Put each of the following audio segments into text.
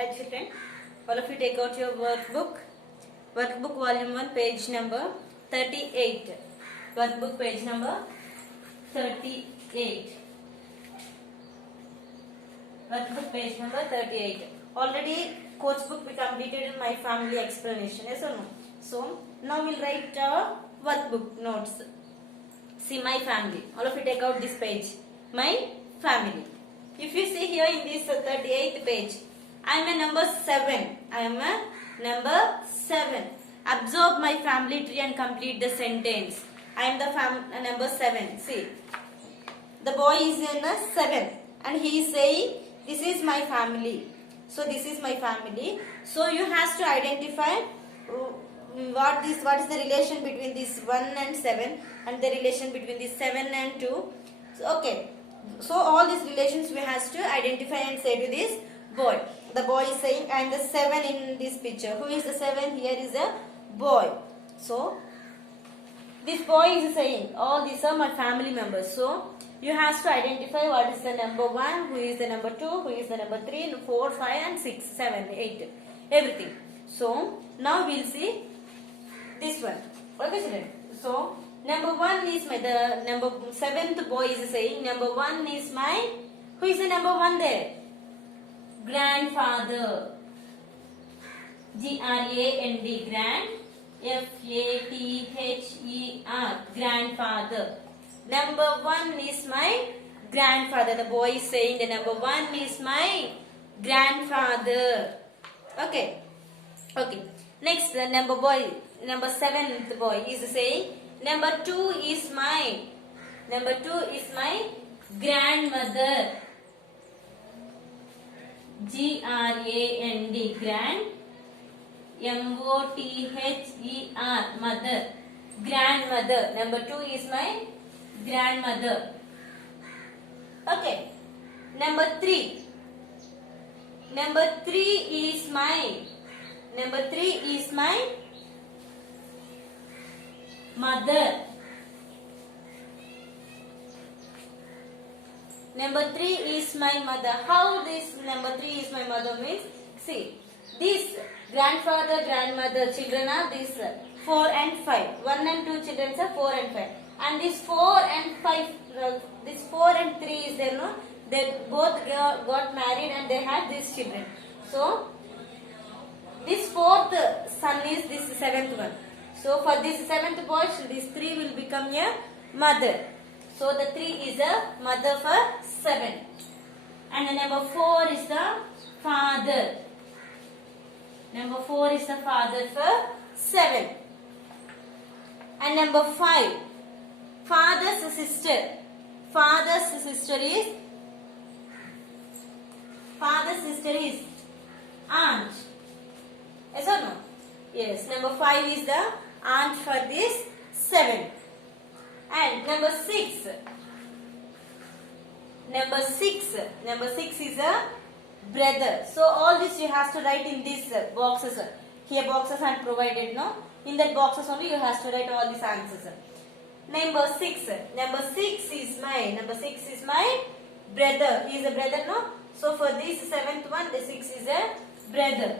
Hi children, all of you take out your workbook. Workbook volume 1 page number 38. Workbook page number 38. Workbook page number 38. Already course book we completed in my family explanation. Yes or no? So now we'll write our workbook notes. See my family. All of you take out this page. My family. If you see here in this 38th page, I am a number 7. I am a number 7. Absorb my family tree and complete the sentence. I am the number 7. See, the boy is in a 7 and he is saying, this is my family. So this is my family. So you have to identify what is the relation between this 1 and 7 and the relation between this 7 and 2. So, okay. So all these relations we have to identify and say to this boy. The boy is saying, I am the 7 in this picture. Who is the 7? Here is a boy. So this boy is saying, all these are my family members. So you have to identify what is the number 1, who is the number 2, who is the number 3, 4, 5 and 6, 7, 8. Everything. So now we'll see this one. Okay children. So number 1 is the number 7th boy is saying, number 1 is my, who is the number 1 there? Grandfather. G-R-A-N-D, grand. F-A-T-H-E-R, grandfather. Number 1 is my grandfather. The boy is saying the number 1 is my grandfather. Okay. Okay. Next, the number 7th boy is saying, number 2 is my grandmother. G-R-A-N-D, grand. M-O-T-H-E-R, mother. Grandmother. Number 2 is my grandmother. Okay. Number 3. Number 3 is my mother. Number 3 is my mother. How this number 3 is my mother means? See, this grandfather, grandmother children are this 4 and 5. 1 and 2 children are 4 and 5. And this 4 and 5, this 4 and 3 is there, no? They both got married and they had these children. So, this 4th son is this 7th one. So, for this 7th boy, this 3 will become a mother. So, the 3 is a mother for 7. And the number 4 is the father. Number 4 is the father for 7. And number 5, father's sister. Father's sister is aunt. Yes or no? Yes. Number 5 is the aunt for this 7. And number 6. Number 6 is a brother. So all this you have to write in these boxes. Here boxes are provided, no? In that boxes only you have to write all these answers. Number 6 is my brother. He is a brother, no? So for this 7th one, the 6 is a brother.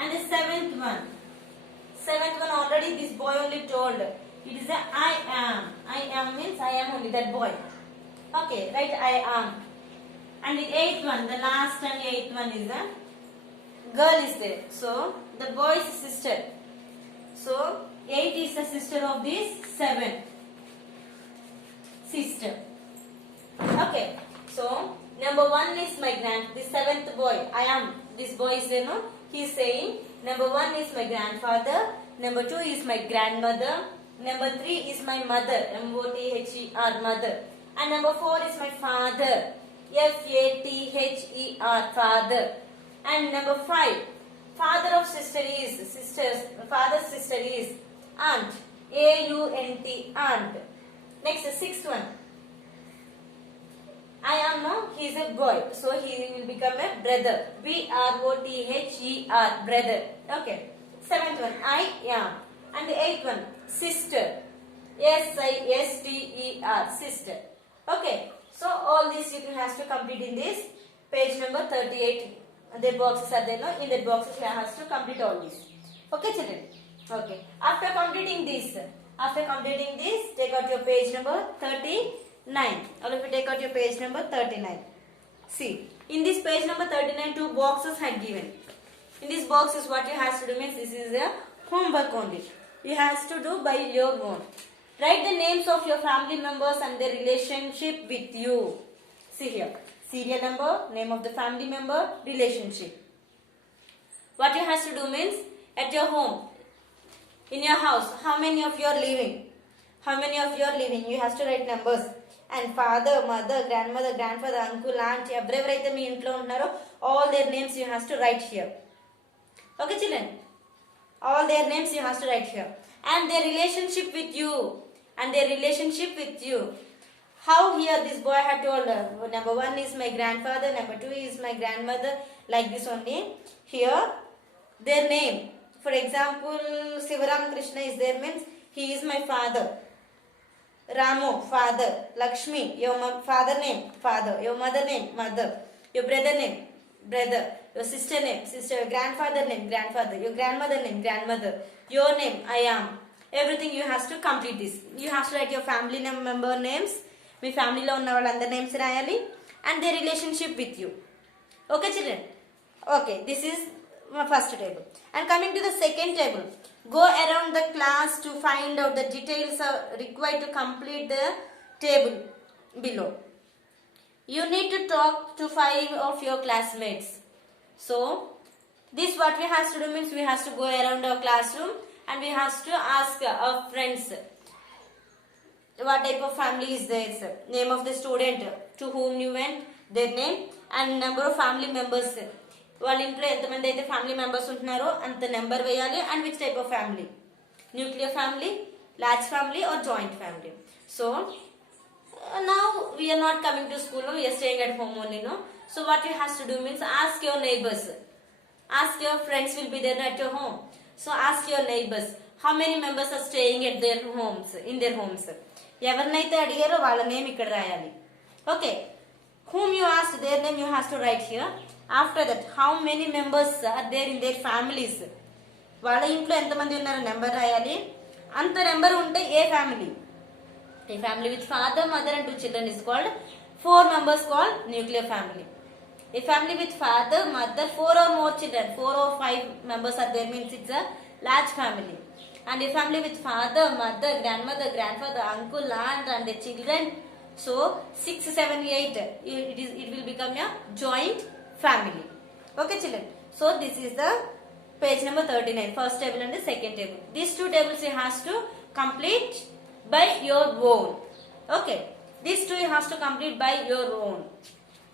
And the 7th one already this boy only told. It is a I am. I am means I am only that boy. Okay, right, I am. And the 8th one, the last and 8th one is a girl is there. So, the boy's sister. So, 8 is the sister of this 7. Sister. Okay. So, number 1 is the 7th boy. I am. This boy is there, no? He is saying, number 1 is my grandfather. Number 2 is my grandmother. Number 3 is my mother. M-O-T-H-E-R, mother. And number 4 is my father. F-A-T-H-E-R, father. And number 5, father's sister is aunt. A-U-N-T, aunt. Next, the 6th one. I am no, he is a boy. So he will become a brother. B-R-O-T-H-E-R, brother. Okay. 7th one, I am. And the 8th one, sister. S-I-S-T-E-R, sister. Okay. So all this you has to complete in this page number 38. The boxes are there, no? In the boxes you has to complete all this. Okay, children. Okay. After completing this, take out your page number 39. All of you take out your page number 39. See, in this page number 39, two boxes had given. In this boxes, what you have to do means this is a homework only. You have to do by your own. Write the names of your family members and their relationship with you. See here. Serial number, name of the family member, relationship. What you have to do means, at your home, in your house, how many of you are living? How many of you are living? You have to write numbers. And father, mother, grandmother, grandfather, uncle, aunt, ఎవరెవరైతే మీ ఇంట్లో ఉంటున్నారో all their names you have to write here. Okay, children? All their names you have to write here. And their relationship with you. How here this boy had told her, number 1 is my grandfather, number 2 is my grandmother, like this only. Here, their name. For example, Sivaram Krishna is there means he is my father. Ramu, father. Lakshmi, your father name, father. Your mother name, mother. Your brother name, brother. Your sister name, sister. Your grandfather name, grandfather. Your grandmother name, grandmother. Your name, I am. Everything you have to complete this. You have to write your family member names. మీ ఫ్యామిలీలో ఉన్న వాళ్ళందరి names రాయాలి and they relationship with you. Okay children? Okay, this is my first table. And coming to the second table, go around the class to find out the details required to complete the table below. You need to talk to 5 of your classmates. So this what we have to do means we have to go around our classroom and we have to ask our friends what type of family is theirs, name of the student to whom you went, their name and number of family members. వాళ్ళ ఇంట్లో ఎంతమంది అయితే family members ఉంటున్నారో అంత number వేయాలి and which type of family, nuclear family, large family or joint family. So now we are not coming to school, no? We are staying at home only, no? So what you have to do means ask your neighbors, ask your friends will be there at your home. So ask your neighbors how many members are staying at their homes, in their homes. ఎవరినైతే అడిగారో వాళ్ళ name ఇక్కడ రాయాలి. Okay, whom you asked their name you have to write here. After that, how many members are there in their families? వాళ్ళ ఇంట్లో ఎంతమంది ఉన్నారో number రాయాలి. అంత నెంబర్ ఉంటే ఏ family? A family with father, mother and 2 children is called 4 members called nuclear family. A family with father, mother, 4 or more children, 4 or 5 members are there means it's a large family. And a family with father, mother, grandmother, grandfather, uncle, aunt and the children, so 6, 7, 8 it will become a joint family. Okay children, so this is the page number 39, first table and the second table. These 2 tables you have to complete by your own. Okay, these 2 you have to complete by your own.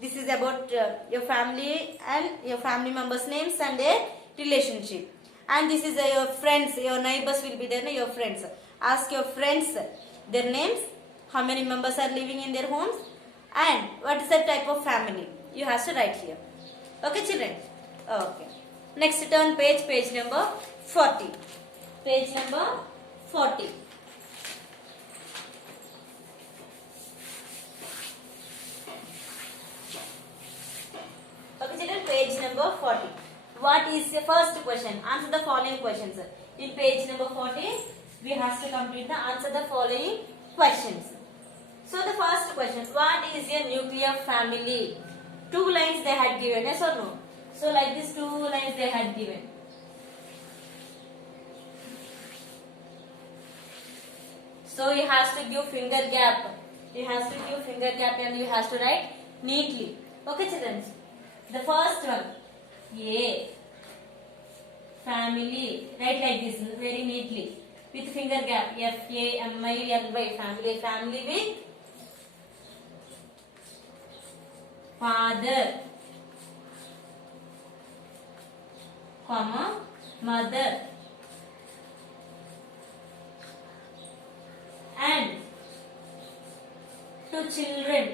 This is about your family and your family members names and their relationship. And this is your friends, your neighbors will be there, your friends. Ask your friends their names, how many members are living in their homes and what is the type of family. You have to write here. Okay children? Okay. Next turn page number 40. Page number 40. Okay children, page number 40. What is the first question? Answer the following questions. In page number 40, we have to complete the answer the following questions. So the first question, what is a nuclear family? 2 lines they had given, yes or no? So like this 2 lines they had given. So you have to give finger gap. You have to give finger gap and you have to write neatly. Okay children? The first one, A, family, write like this very neatly with finger gap, F-A-M-I-L-Y, family with father, comma, mother and 2 children.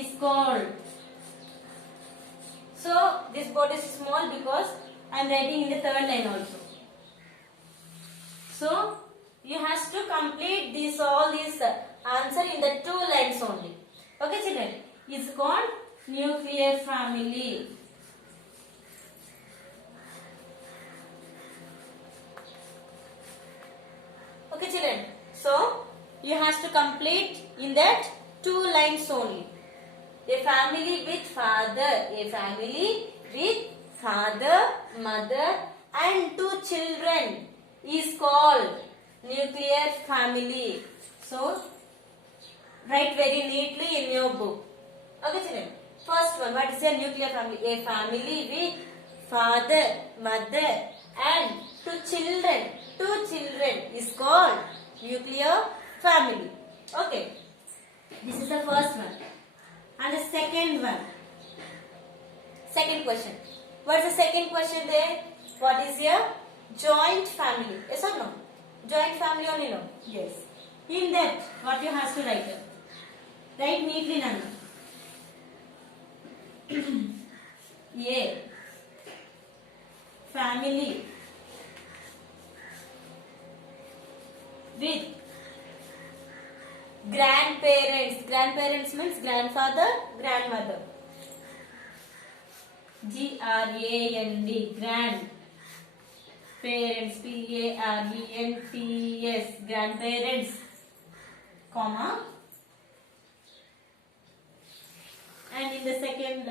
Is called. So this board is small because I am writing in the 3rd line also. So you has to complete this all this answer in the 2 lines only. Okay, children. Is called nuclear family. Okay, children. So you has to complete in that 2 lines only. A family with father. A family with father, mother, and 2 children is called nuclear family. So write very neatly in your book. Okay, children. First one, what is a nuclear family? A family with father, mother, and 2 children. 2 children is called nuclear family. Okay. This is the first one. And the second one. Second question. What is the second question there? What is a joint family? Yes or no? Joint family only no? Yes. In that, what you have to write? Write neatly, Nana. A family with grandparents. Grandparents means grandfather, grandmother. G-R-A-N-D, grand. Parents, P-A-R-E-N-T-S, grandparents, comma. And in the second,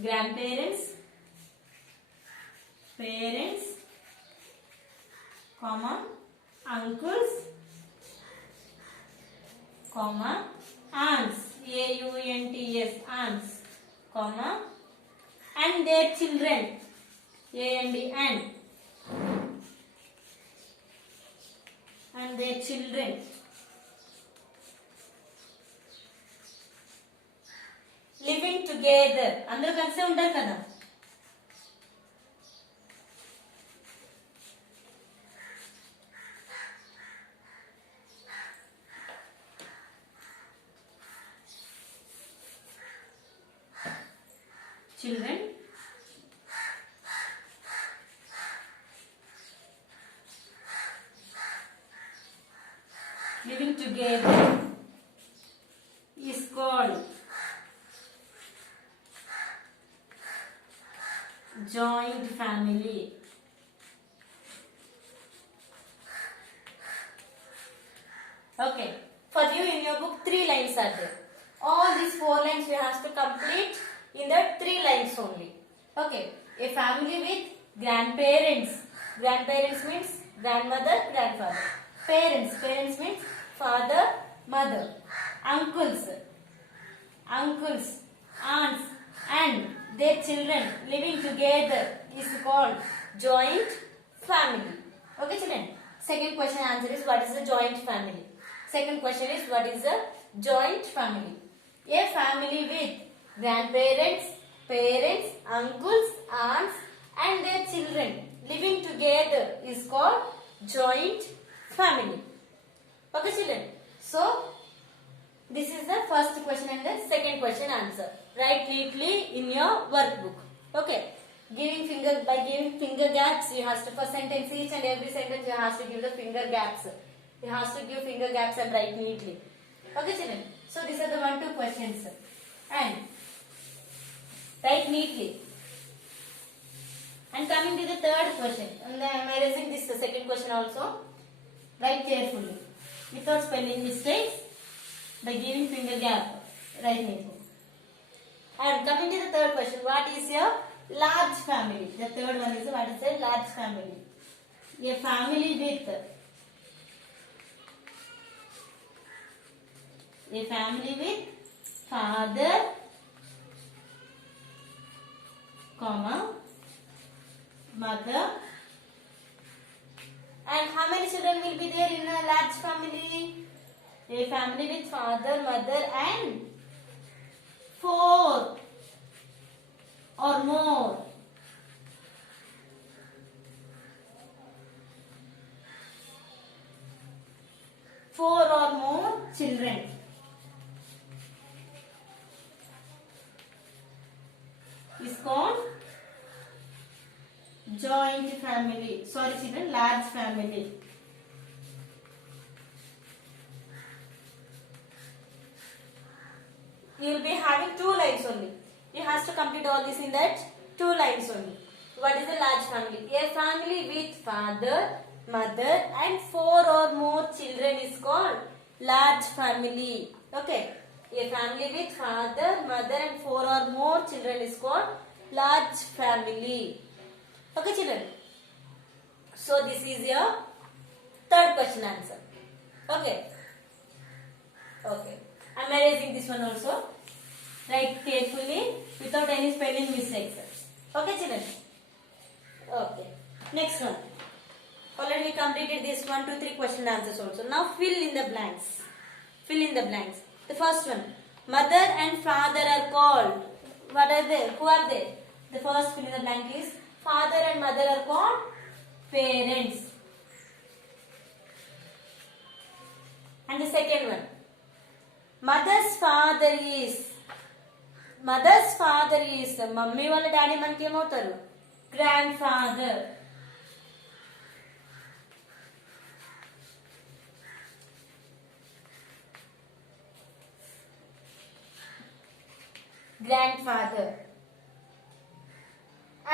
grandparents, parents, comma, uncles, comma, aunts, A-U-N-T-S, aunts, comma, and their children, A-N-D, and their children. Living together. అందరూ కలిసే ఉంటారు కదా. Children living together is called joint family. Okay, for you in your book 3 lines are there. All these 4 lines you have to complete in the 3 lines only. Okay, a family with grandparents. Grandparents means grandmother, grandfather. Parents, parents means father, mother. Uncles, uncles, aunts, and their children living together is called joint family. Okay, children. Second question answer is what is a joint family? Second question is what is a joint family? A family with grandparents, parents, uncles, aunts, and their children living together is called joint family. Okay, children. So this is the first question and the second question answer. Write neatly in your workbook. Okay. By giving finger gaps, you have to, for sentence, each and every sentence you have to give the finger gaps. You have to give finger gaps and write neatly. Okay, children. So these are the 1-2 questions. And write neatly. And coming to the third question. And then I am erasing this second question also. Write carefully. Without spelling mistakes. By giving finger gap. Write neatly. And coming to the third question. What is your large family? The third one is what is a large family? A family with father, comma, mother, and how many children will be there in a large family? A family with father, mother, and 4 or more. Four or more children is called joint family. Sorry children, large family. You will be having 2 lines only. You have to complete all this in that 2 lines only. What is a large family? A family with father, mother and 4 or more children is called large family. Okay. A family with father, mother and 4 or more children is called large family. Okay children. So this is your third question answer. Okay. Okay. I am erasing this one also. Write carefully without any spelling mistakes. Okay children. Okay. Next one. Already we completed this 1, 2, 3 question answers also. Now fill in the blanks. Fill in the blanks. The first one. Mother and father are called. What are they? Who are they? The first fill in the blank is father and mother are called parents. And the second one. Mother's father is mummy వాళ్ళ daddy మనకి ఏమవుతారు grand father. Grandfather.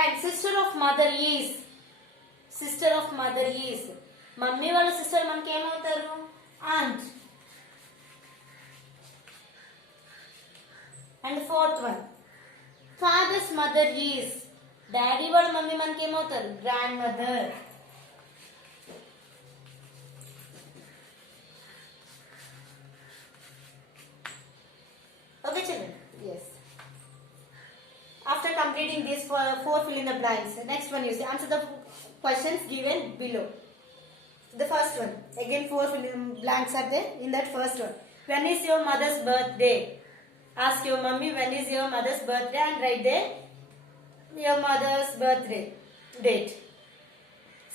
And sister of mother is mummy వాళ్ళ sister మనకి ఏమవుతారు aunt. And fourth one, father's mother is daddy వాళ్ళ mummy మనకి ఏమవుతారు grandmother. Okay children. Yes. After completing these 4 fill in the blanks, next one is answer the questions given below. The first one, again 4 fill in blanks are there. In that first one, when is your mother's birthday? Ask your mummy when is your mother's birthday and write there your mother's birthday date.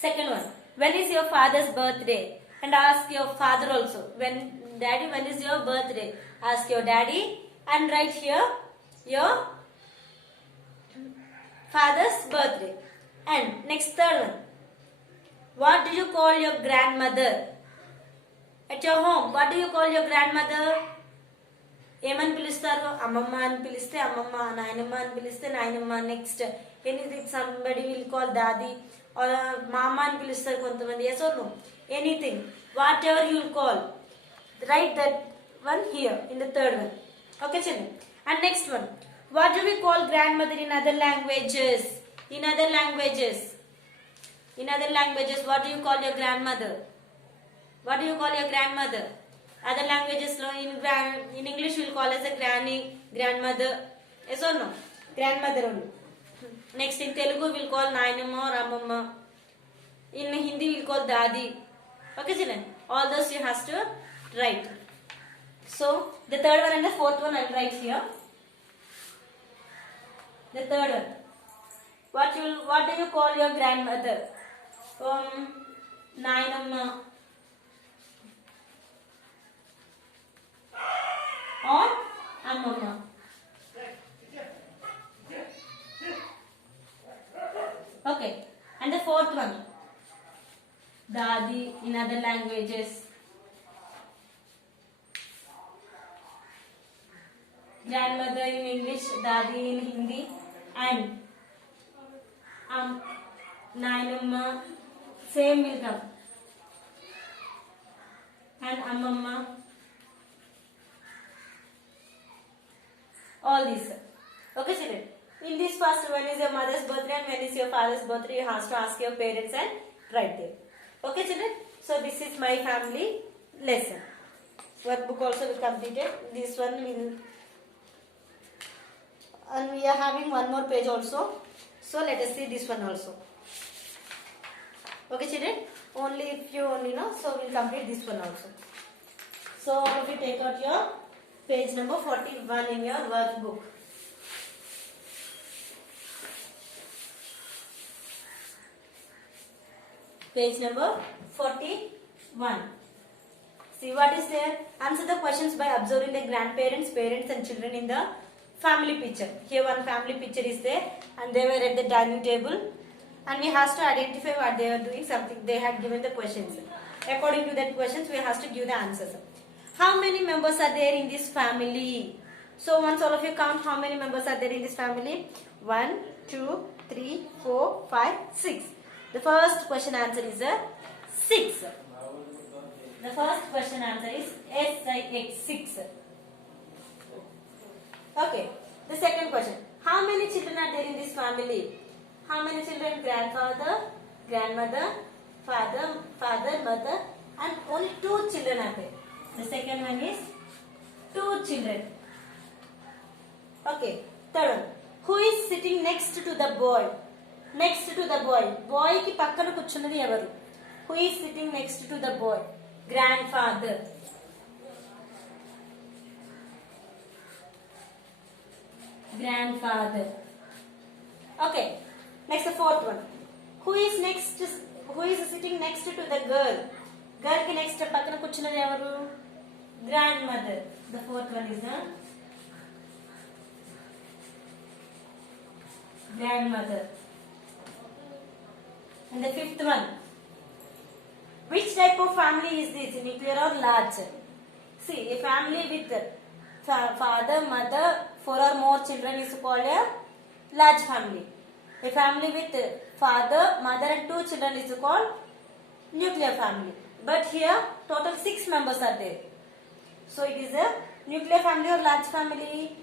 Second one, when is your father's birthday? And ask your father also. When is your birthday? Ask your daddy and write here your father's birthday. And next third one, what do you call your grandmother? At your home, what do you call your grandmother? ఏమని పిలుస్తారు అమ్మమ్మ అని పిలిస్తే అమ్మమ్మ, నాయనమ్మ అని పిలిస్తే నాయనమ్మ. Next anything somebody will call dadi or mama అని పిలుస్తారు కొంతమంది. Yes or no? Anything whatever you will call, right that one here in the third one. Okay children. And next one, what do we call grandmother in other languages? In other languages, what do you call your grandmother? What do you call your grandmother? Other languages in English we'll call as a granny, grandmother. Yes or no? Grandmother only. Next in Telugu we'll call nainamma or ammamma. In Hindi we'll call dadi. Okay children, all those you have to write. So the third one and the fourth one I'll write here. The third one, what do you call your grandmother? Nainamma or ammamma. Okay. And the fourth one, dadi in other languages. Grandmother in English, dadi in Hindi, and nainamma same will come, and ammamma. All these. Okay children. In this first, when is your mother's birthday and when is your father's birthday, you have to ask your parents and write there. Okay children. So this is my family lesson. Workbook also we completed. This one will, and we are having one more page also. So let us see this one also. Okay children. Only if you only know. So we will complete this one also. So if you take out your page number 41 in your workbook. Page number 41. See what is there. Answer the questions by observing the grandparents, parents and children in the family picture. Here one family picture is there and they were at the dining table and we have to identify what they are doing. Something they had given the questions. According to that questions, we have to give the answers. How many members are there in this family? So once all of you count how many members are there in this family. 1, 2, 3, 4, 5, 6. The first question answer is 6. The first question answer is SIX 6. Okay. The second question. How many children are there in this family? How many children? Grandfather, grandmother, father, mother, and only 2 children are there. The second one is 2 children. Okay. Third one. Who is sitting next to the boy? Next to the boy. Boy ki pakkana kuchunnadi evaru? Who is sitting next to the boy? Grandfather. Grandfather. Okay. Next, the fourth one. Who is sitting next to the girl? Girl ki next pakkana kuchunnadi evaru? Grandmother. The fourth one is grandmother. And the fifth one. Which type of family is this? Nuclear or large? See, a family with father, mother, 4 or more children is called a large family. A family with father, mother and 2 children is called nuclear family. But here total 6 members are there. So it is a nuclear family or large family?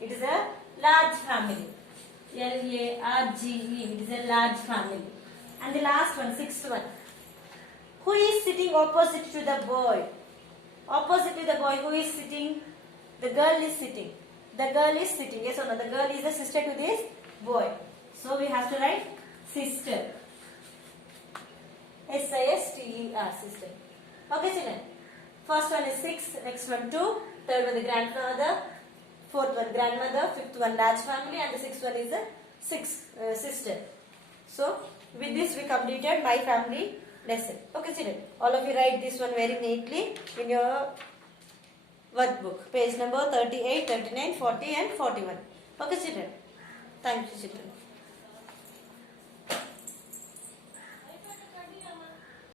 It is a large family. LARGE. It is a large family. And the last one, sixth one. Who is sitting opposite to the boy? Opposite to the boy, who is sitting? The girl is sitting. The girl is sitting. Yes or no? The girl is the sister to this boy. So we have to write sister. SISTER, sister. Okay, children. First one is 6, next one 2, third one the grandfather, fourth one grandmother, fifth one large family, and the sixth one is a sister. So with this we completed my family lesson. Okay, children. All of you write this one very neatly in your workbook. Page number 38, 39, 40 and 41. Okay, children. Thank you, children.